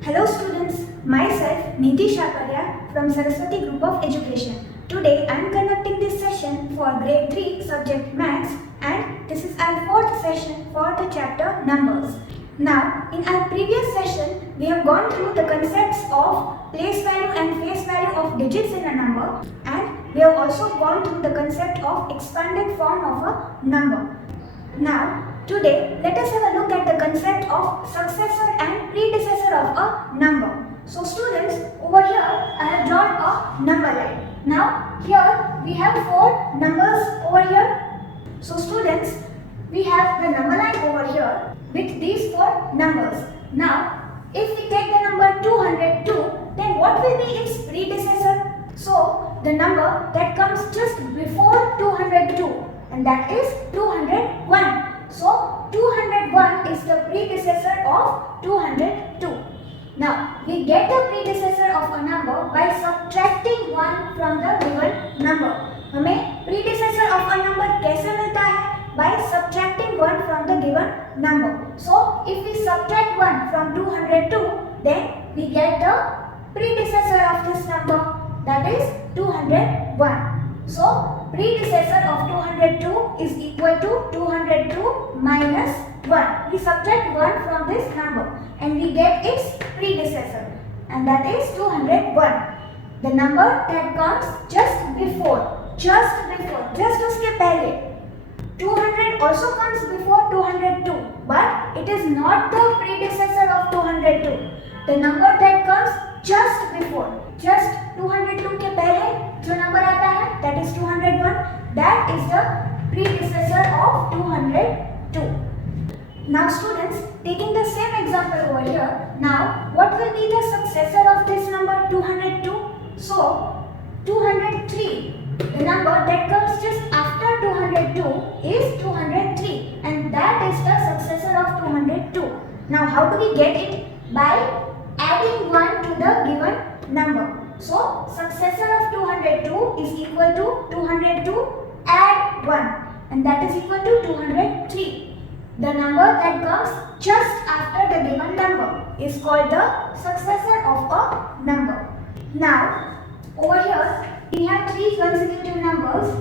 Hello students, myself Niti Shakarya from Saraswati Group of Education. Today I am conducting this session for grade 3 subject Maths and this is our fourth session for the chapter Numbers. Now in our previous session we have gone through the concepts of place value and face value of digits in a number and we have also gone through the concept of expanded form of a number. Now today, let us have a look at the concept of successor and predecessor of a number. So students, over here I have drawn a number line. Now here we have four numbers over here. So students, we have the number line over here with these four numbers. Now, if we take the number 202, then what will be its predecessor? So, the number that comes just before 202 and that is 201. So 201 is the predecessor of 202. Now we get the predecessor of a number by subtracting 1 from the given number. हमें predecessor of a number कैसे मिलता है? By subtracting 1 from the given number. So if we subtract 1 from 202, then we get the predecessor of this number, that is 201. So, predecessor of 202 is equal to 202 minus 1. We subtract 1 from this number and we get its predecessor and that is 201. The number that comes just before, just उसके पहले. 200 also comes before 202 but it is not the predecessor of 202. The number that comes just before, just 202 के पहले जो number आता है that is 201, that is the predecessor of 202. Now students, taking the same example over here, now what will be the successor of this number 202? So 203, the number that comes just after 202 is 203 and that is the successor of 202. Now how do we get it? By adding 1 to the given number. So, successor of 202 is equal to 202 add 1 and that is equal to 203. The number that comes just after the given number is called the successor of a number. Now, over here we have three consecutive numbers.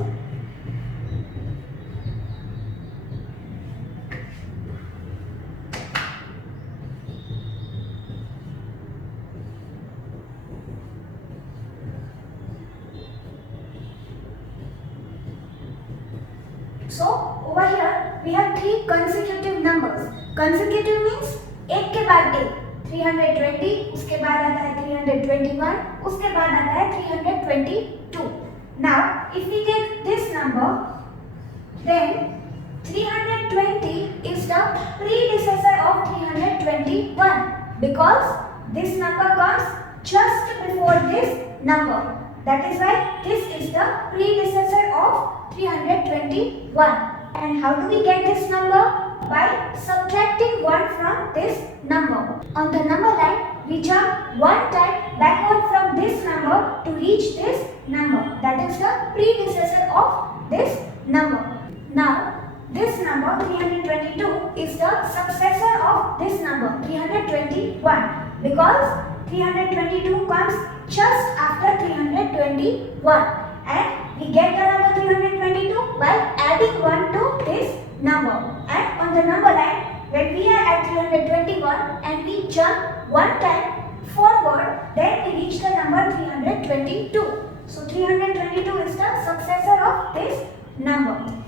So over here we have three consecutive numbers. Consecutive means एक के बाद एक. 320, उसके बाद आता है 321, उसके बाद आता है 322. Now if we take this number, then 320 is the predecessor of 321 because this number comes just before this number. That is why this is the predecessor of 321. And how do we get this number? By subtracting 1 from this number. On the number line, we jump one time backward from this number to reach this number. That is the predecessor of this number. Now, this number 322 is the successor of this number 321 because 322 comes just after 321 and we get the number 322 by adding 1 to this number. And on the number line, when we are at 321 and we jump one time forward, then we reach the number 322. So 322 is the successor of this number.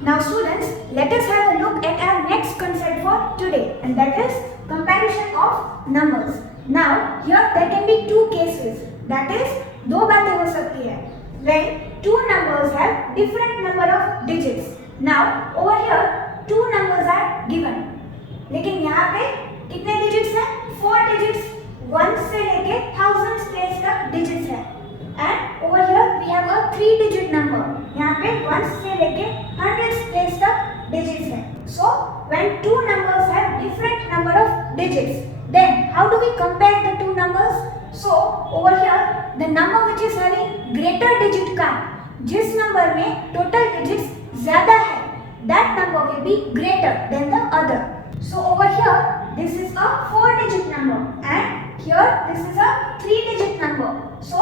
Now students, let us have a look at our next concept for today and that is comparison of numbers. Now here there can be two cases, that is दो बातें हो सकती है. When two numbers have different number of digits. Now over here two numbers are given. लेकिन यहाँ पे कितने digits हैं? 4 digits. 1 से लेके thousands place तक digits है. And over here we have a 3 digit number. यहाँ पे 1 से लेके hundreds place तक digits है. So when two numbers have different number of digits, then how do we compare the two numbers? So over here the number which is having greater digit count, जिस number में total digits ज्यादा है, that number will be greater than the other. So over here, this is a 4-digit number and here this is a 3-digit number. So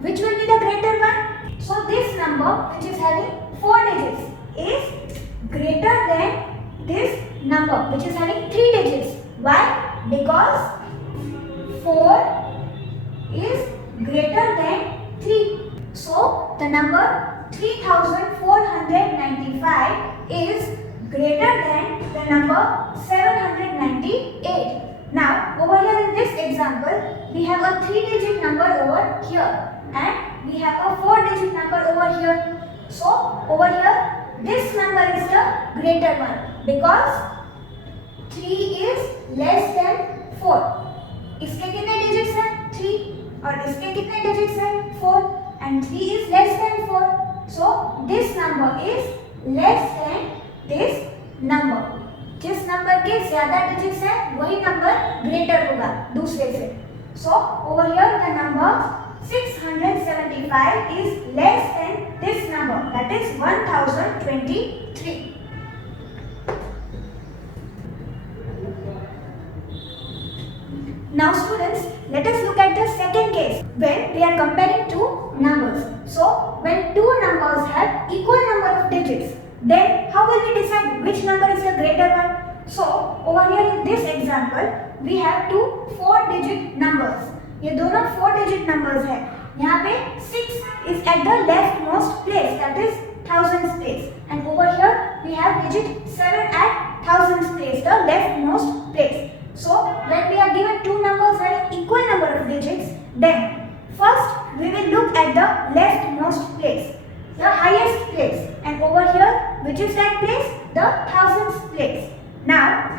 which will be the greater one? So this number which is having 4 digits is greater than this number which is having 3 digits. Why? Because 4 is greater than 3. So the number 3495 is greater than the number 798. Now over here in this example we have a 3-digit number over here and we have a 4-digit number over here. So over here this number is the greater one because 3 is less than 4. इसके कितने digits हैं? 3 और इसके कितने digits हैं? 4 and 3 is less than 4. So this number is less than this number. जिस number के ज्यादा digits हैं वही नंबर greater होगा दूसरे से. So over here the number 675 is less than this number, that is 1023. Now students, let us look at the second case when we are comparing two numbers. So when two numbers have equal number of digits, then how will we decide which number is the greater one? So over here in this example, we have two 4-digit numbers. ये दोनों 4-digit numbers हैं. यहाँ पे 6 is at the leftmost place, that is thousands place, and over here we have digit 7 at thousands place, the leftmost place. So when we are given two numbers having equal number of digits, then first we will look at the leftmost place, the highest place, and over here which is that place? The thousands place. Now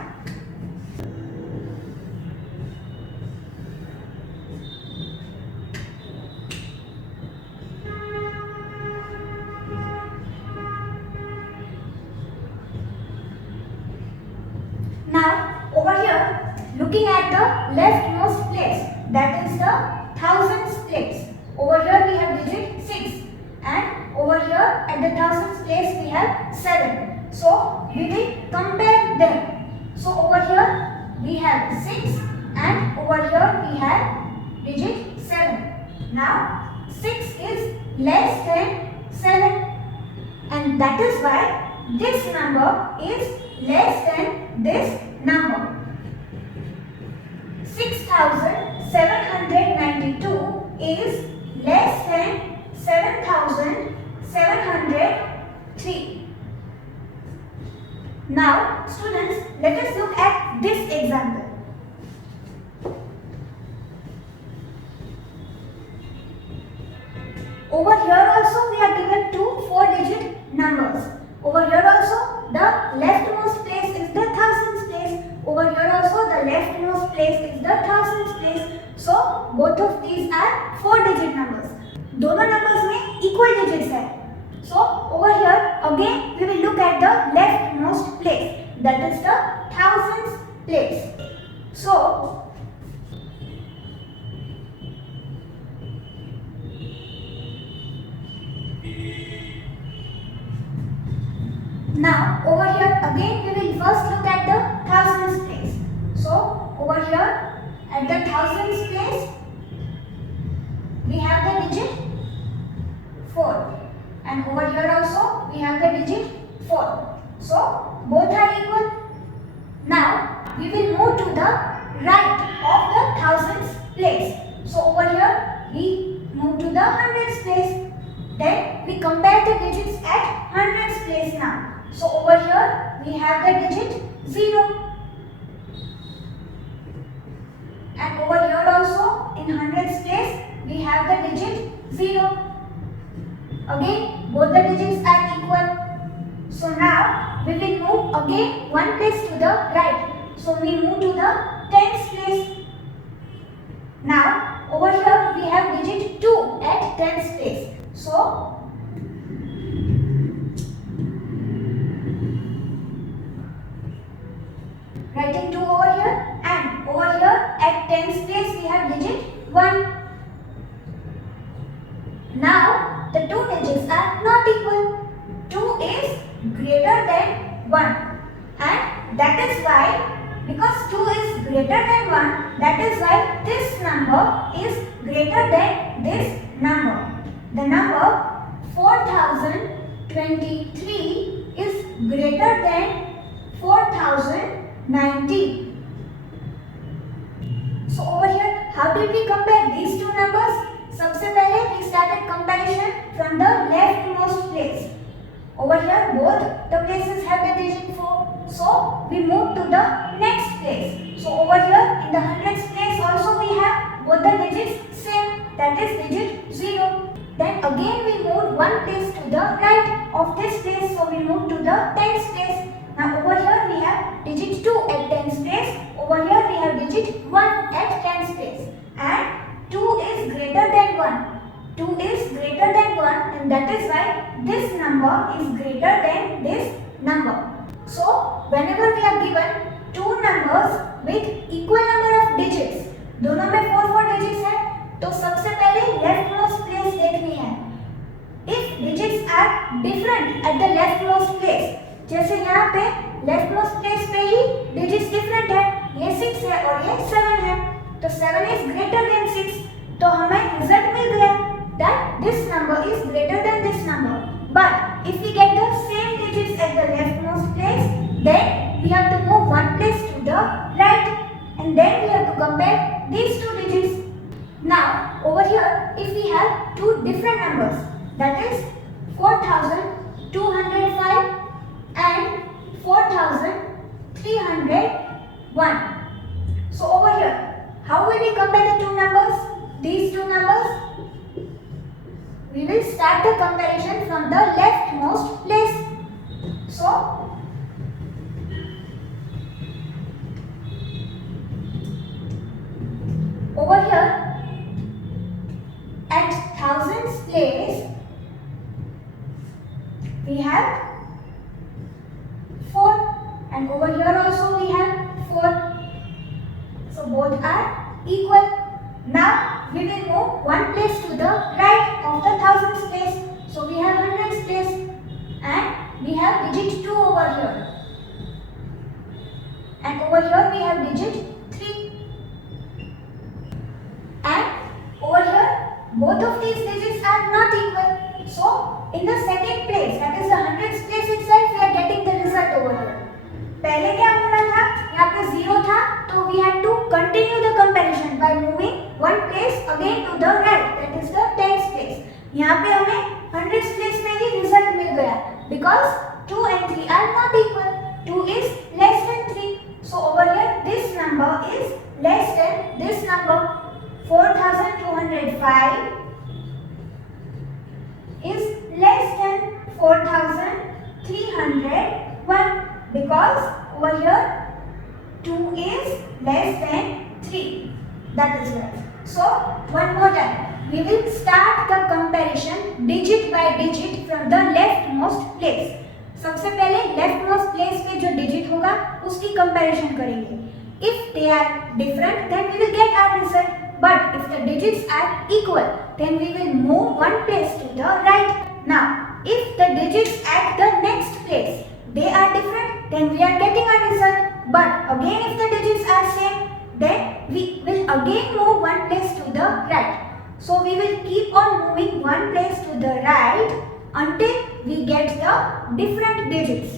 over here, looking at the leftmost place, that is the thousands place. Over here we have digit 6 and over here at the thousands place we have 7. So we will compare them. So over here we have 6 and over here we have digit 7. Now 6 is less than 7 and that is why this number is less than this number. 6792 is less than 7703. Now students, let us look at this example. Over here also we are given two 4-digit numbers. Over here also the leftmost place is the thousands place. Over here also the leftmost place is the thousands place. So both of these are 4-digit numbers. दोनों numbers में equal digits है. So over here again we will look at the leftmost place, that is the thousands place. So now over here again we will first look at the thousands place. So over here at the thousands place we have the digit 4 and over here also we have the digit 4. So both are equal. Now we will move to the right of the thousands place. So over here we move to the hundreds place. Then we compare the digits at hundreds place now. So over here we have the digit 0 and over here also in hundreds place we have the digit 0. Again both the digits are equal. So now we will move again one place to the right. So we move to the tens place. Now over here we have digit 2 at tens place. So writing 2 over here and over here at tens place we have digit 1. Now the two digits are not equal. 2 is greater greater than 1, and that is why, because 2 is greater than 1, that is why this number is greater than this number. The number 4023 is greater than 4090. So over here, how did we compare these two numbers? सबसे पहले we started comparison from the leftmost place. Over here, both the places have the digit 4. So we move to the next place. So over here, in the hundreds place also we have both the digits same. That is digit 0. Then again we move one place to the right of this place. So we move to the tens place. Now over here we have digit 2 at tens place. Over here we have digit 1 at tens place. And 2 is greater than 1. 2 is greater than 1, and that is why this number is greater than this number. So whenever we are given two numbers with equal number of digits, दोनों में 4 digits है, तो सबसे पहले leftmost place देखनी है. If digits are different at the leftmost place, जैसे यहाँ पे leftmost place पे ही digits different है, ये 6 है और ये 7 है, तो 7 is greater than 6, तो हमें रिजल्ट मिल गया that this number is greater than this number. But if we get the same digits at the leftmost place, then we have to move one place to the right, and then we have to compare these two digits. Now over here, if we have two different numbers, that is 4205 and 4301. So over here, how will we compare the two numbers? These two numbers, we will start the comparison from the leftmost place. So over here at thousands place we have 4, and over here also we have 4. So both are equal. Now we will move one place to the right of the thousands place. So we have hundreds place, and we have digit 2 over here, and over here we have digit 3, and over here both of these digits are not equal. So in the second place, that is the hundreds place itself, we are getting the result over here. पहले क्या हो रहा था, यहाँ पे 0 था, तो we had to continue the comparison by moving one place again to the right, that is the tens place. यहाँ पे हमें hundreds place में ही result मिल गया, because 2 and 3 are not equal. 2 is less than 3. So over here this number is less than this number. 4205 is less than 4301, because over here 2 is less than 3. That is right. So one more time, we will start the comparison digit by digit from the leftmost place. सबसे पहले leftmost place पे जो digit होगा उसकी comparison करेंगे. If they are different, then we will get our result. But if the digits are equal, then we will move one place to the right. Now, if the digits at the next place, they are different, then we are getting a result. But again, if the digits are same, then we will again move one place to the right. So we will keep on moving one place to the right until we get the different digits.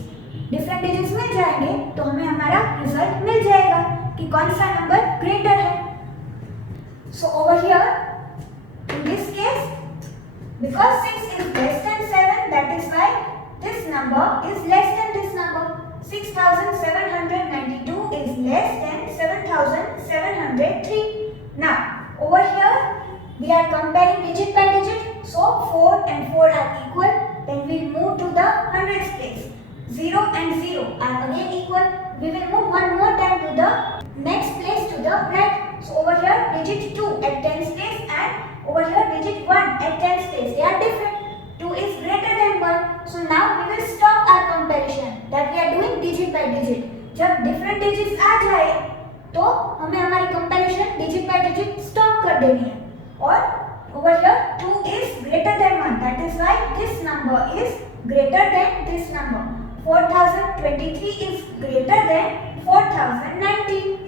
Different digits मिल जाएंगे तो हमें हमारा result मिल जाएगा कि कौन सा number greater है. So over here, in this case, because 6 is less than 7, that is why this number is less than this number. 6792 is less than 7703. Now, over here, we are comparing digit by digit. So 4 and 4 are equal. Then we will move to the hundreds place. 0 and 0 are again equal. We will move one more time to the next place to the right. So over here digit 2 at tens place, and over here digit 1 at tens place. They are different. 2 is greater than 1. So now we will stop our comparison that we are doing digit by digit. जब different digits आ जाए तो हमें हमारी comparison digit by digit stop कर देनी है. और over here 2 is greater than 1. That is why this number is greater than this number. 4023 is greater than 4090.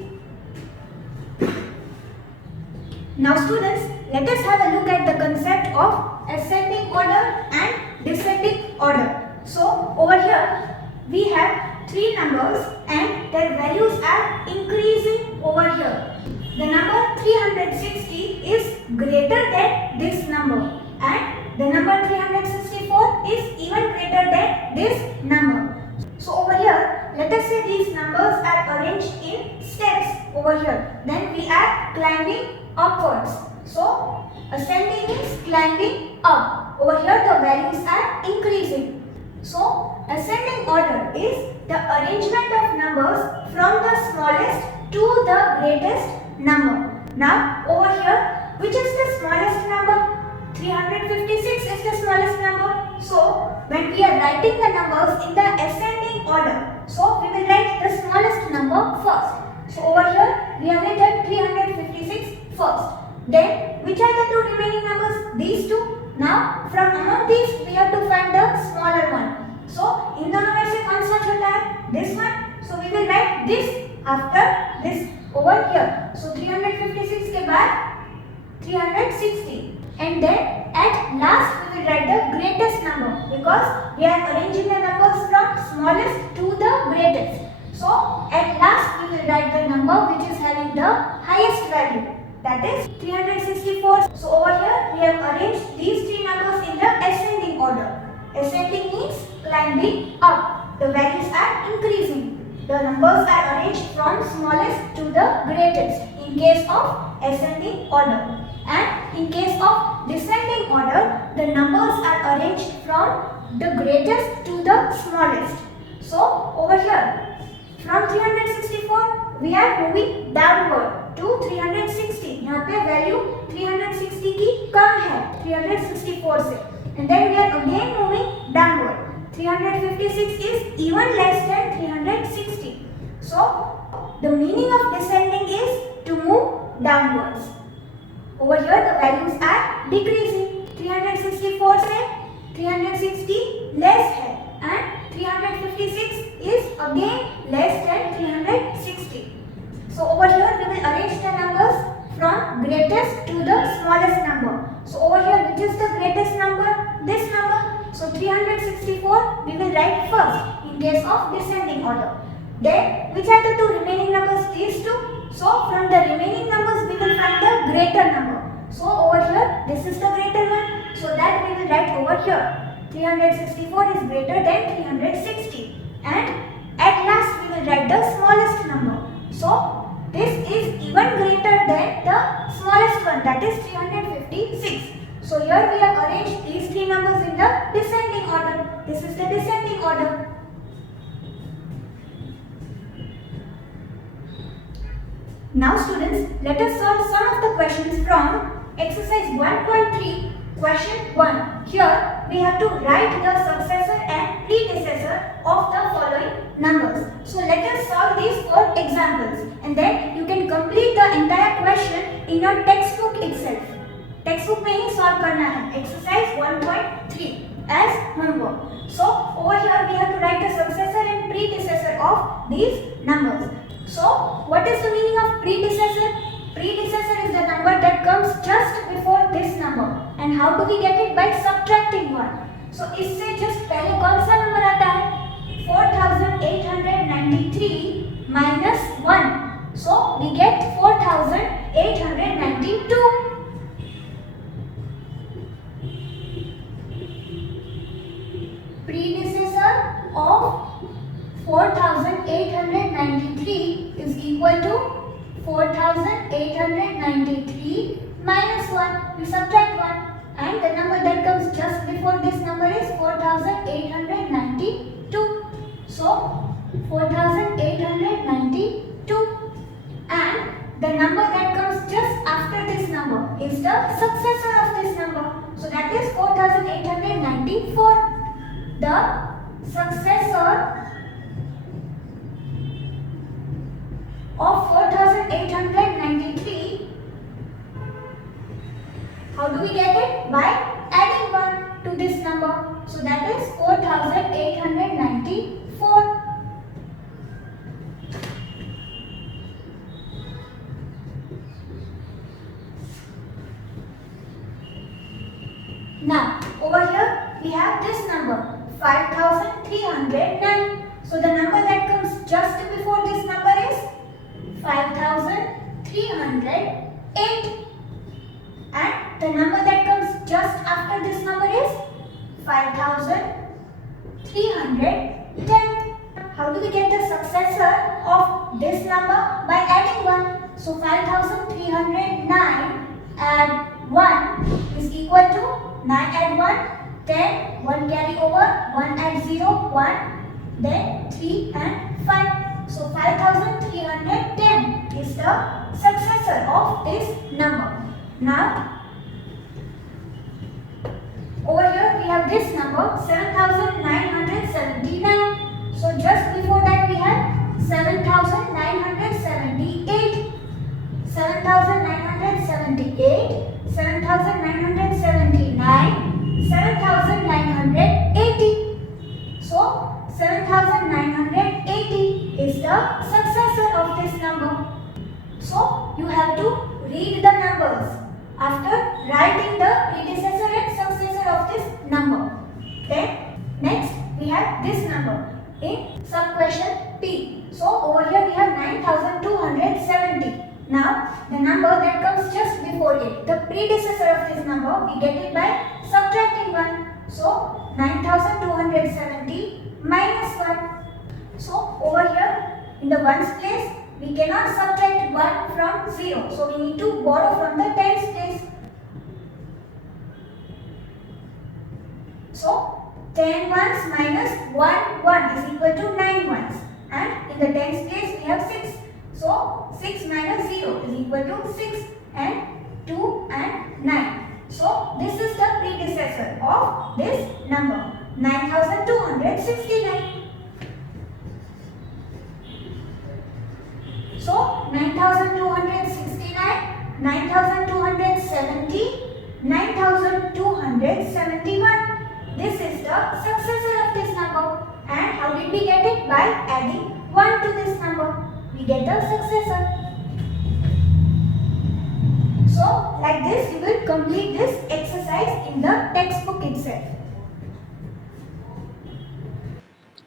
Now students, let us have a look at the concept of ascending order and descending order. So over here we have three numbers and their values are increasing over here. The number 360 is greater than this number and the number 364 is even greater than this number. So over here, let us say these numbers are arranged in steps over here. Then we are climbing upwards. So ascending is climbing up. Over here the values are increasing. So ascending order is the arrangement of numbers from the smallest to the greatest number. Now over here, which is the smallest number? 356 is the smallest number. So when we are writing the numbers in the ascending order, so we will write the smallest number first. So over here we have written 356 first. Then which are the two remaining numbers? These two. Now from among these we have to find the smaller one. So in दोनों में से कौन सा छोटा है? This one. So we will write this after this over here. So 356 के बाद 360. And then at last we will write the greatest number because we are arranging the numbers from smallest to the greatest. So at last we will write the number which is having the highest value, that is 364. So over here we have arranged these three numbers in the ascending order. Ascending means climbing up. The values are increasing. The numbers are arranged from smallest to the greatest in case of ascending order. And in case of descending order, the numbers are arranged from the greatest to the smallest. So over here, from 364, we are moving downward to 360. यहाँ पे value 360 की कम है 364 से. And then we are again moving downward. 356 is even less than 360. So the meaning of descending is to move downwards. Over here the values are decreasing. 364 से 360 less है and 356 is again less than 360. So over here we will arrange the numbers from greatest to the smallest number. So over here which is the greatest number? This number. So 364 we will write first in case of descending order. Then which are the two remaining numbers? These two. So from the remaining numbers we will find the greater number. So over here this is the greater one. So that we will write over here. 364 is greater than 360. And at last we will write the smallest number. So this is even greater than the smallest one, that is 356. So here we have arranged these three numbers in the descending order. This is the descending order. Now students, let us solve some of the questions from exercise 1.3, question 1. Here we have to write the successor and predecessor of the following numbers. So let us solve these 4 examples and then you can complete the entire question in your textbook itself. Textbook में ही solve करना है. Exercise 1.3 as homework. So over here we have to write the successor and predecessor of these numbers. So what is the meaning of predecessor? Predecessor is the number that comes just before this number. And how do we get it? By subtracting 1. So इससे just पहले कौन सा number आता है? 4893 minus 1. So we get 4892. Predecessor of 4893 is equal to 4893 minus 1. We subtract 1 and the number that comes just before this number is 4892. So 4892 and the number that comes just after this number is the successor of this number. So that is 4894. The successor of 4893, how do we get it? By adding 1 to this number. So that is 4894. Now, over here we have this number 5309. So the number that comes just before this number is 5308. And the number that comes just after this number is 5310. How do we get the successor of this number? By adding 1. So 5309 add 1 is equal to 9 add 1, 10, 1 carry over, 1 add 0, 1, then 3 and 5. So 5310 is the successor of this number. Now, over here we have this number 7979. So just before that we have 7978, 7978, 7979, 7980. So 7980 is the successor of this number. So you have to read the numbers after writing the predecessor and successor of this number. Then next we have this number in sub question P. So over here we have 9270. Now the number that comes just before it, the predecessor of this number, we get it by subtracting 1. So 9270 minus 1. So over here in the ones place we cannot subtract 1 from 0. So we need to borrow from the tens place. So 10 ones minus 1 1 is equal to 9 ones. And in the tens place we have 6. So 6 minus 0 is equal to 6 and 2 and 9. So this is the predecessor of this number 9269. So 9269, 9270, 9271. This is the successor of this number. And how did we get it? By adding 1 to this number. We get the successor. So like this you will complete this exercise in the textbook itself.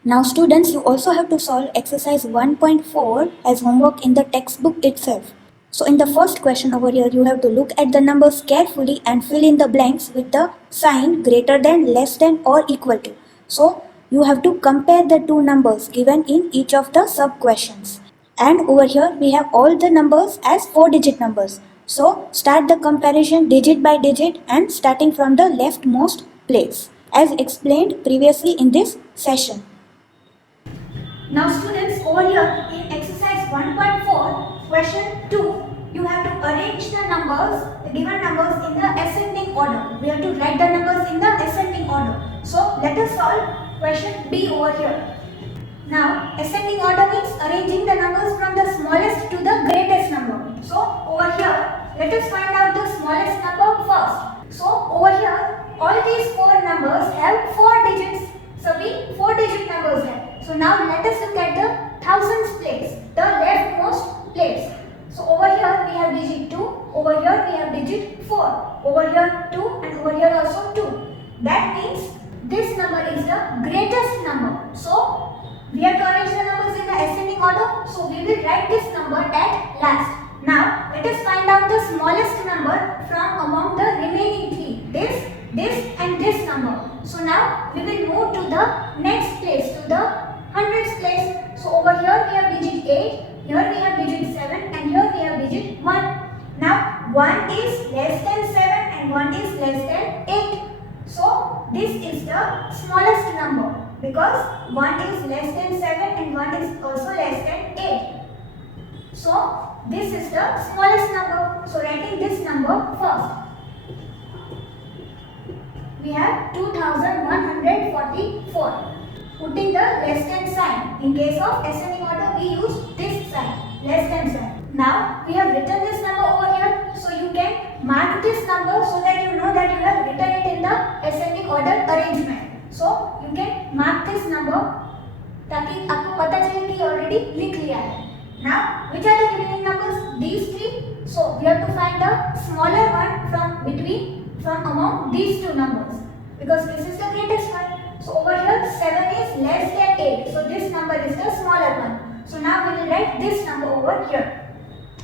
Now students, you also have to solve exercise 1.4 as homework in the textbook itself. So in the first question over here, you have to look at the numbers carefully and fill in the blanks with the sign greater than, less than or equal to. So you have to compare the two numbers given in each of the sub questions. And over here we have all the numbers as 4-digit numbers. So start the comparison digit by digit and starting from the leftmost place as explained previously in this session. Now students, over here in exercise 1.4, question 2, you have to arrange the numbers, the given numbers in the ascending order. We have to write the numbers in the ascending order. So let us solve question B over here. Now ascending order means arranging the numbers from the smallest to the greatest number. So over here, let us find out the smallest number first. So over here, all these 4 numbers have 4 digits. So we 4-digit numbers have. So now let us look at the thousands place, the leftmost place. So over here we have digit 2, over here we have digit 4, over here 2 and over here also 2. That means this number is the greatest number. So we have to arrange the numbers in the ascending order. So we will write this number at last. Now let us find out the smallest number from among the remaining 3. This and this number. So now we will move to the next place, to the hundreds place. So over here we have digit 8, here we have digit 7 and here we have digit 1. Now 1 is less than 7 and 1 is less than 8. So this is the smallest number because 1 is less than 7 and 1 is also less than 8. So this is the smallest number. So writing this number first. We have 2144. Putting the less than sign. In case of ascending order, we use this sign, less than sign. Now we have written this number over here, so you can mark this number so that you know that you have written it in the ascending order arrangement. So you can mark this number ताकि आपको पता चले कि already लिख लिया है. Now which are the remaining numbers? These 3. So we have to find the smaller one from between from among these two numbers, because this is the greatest one. So over here 7 is less than 8. So this number is the smaller one. So now we will write this number over here.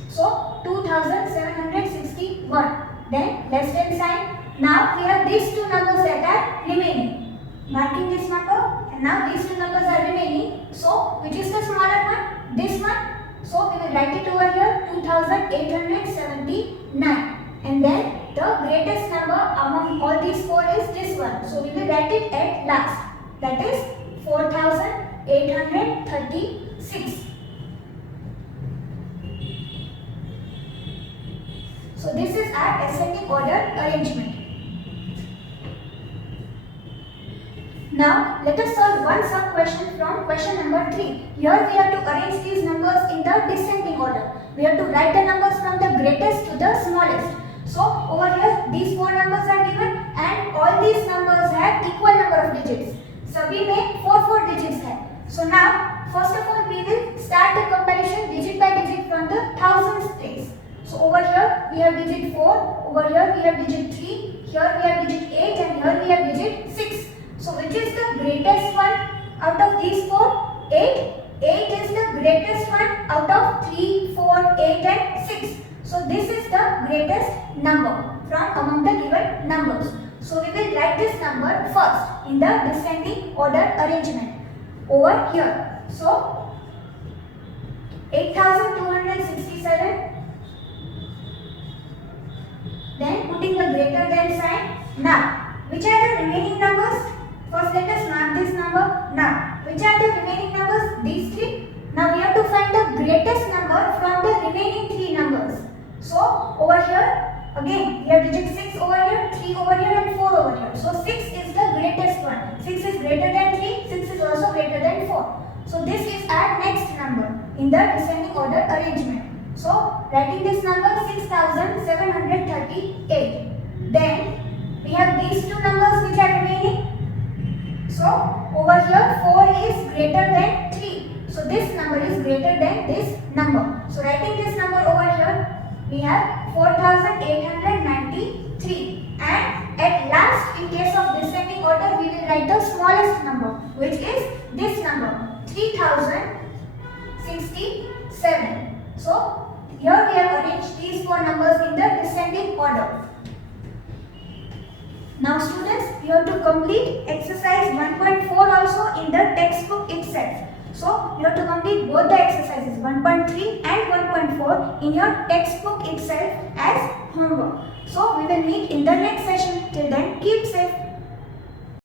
So 2761. Then less than sign. Now we have these two numbers that are remaining. Marking this number, and now these two numbers are remaining. So which is the smaller one? This one. So we will write it over here, 2879. And then the greatest number among all these four is this one. So we will write it at last. That is 4836. So this is our ascending order arrangement. Now let us solve one sub question from question number 3. Here we have to arrange these numbers in the descending order. We have to write the numbers from the greatest to the smallest. So over here these four numbers are given and all these numbers have equal number of digits. सभी में 4 digits है. So now first of all we will start the comparison digit by digit from the thousands place. So over here we have digit 4, over here we have digit 3, here we have digit 8 and here we have digit 6. So which is the greatest one out of these four? 8. 8 is the greatest one out of 3, 4, 8 and 6. So this is the greatest number from among the given numbers. So we will write this number first in the descending order arrangement over here. So 8267. Then putting the greater than sign. Now which are the remaining numbers? First let us mark this number. Now which are the remaining numbers? These three. Now we have to find the greatest number from the remaining three numbers. So over here again we have digit 6 over here, 3 over here and 4 over here. So 6 is the greatest one. 6 is greater than 3, 6 is also greater than 4. So this is our next number in the descending order arrangement. So writing this number 6738. Then we have these two numbers which are remaining. So over here 4 is greater than 3. So this number is greater than this number. So writing this number over here we have 4893. And at last in case of descending order we will write the smallest number, which is this number 3067. So here we have arranged these four numbers in the descending order. Now students, you have to complete exercise 1.4 also in the textbook itself. So you have to complete both the exercises 1.3 and 1.4 in your textbook itself as homework. So we will meet in the next session.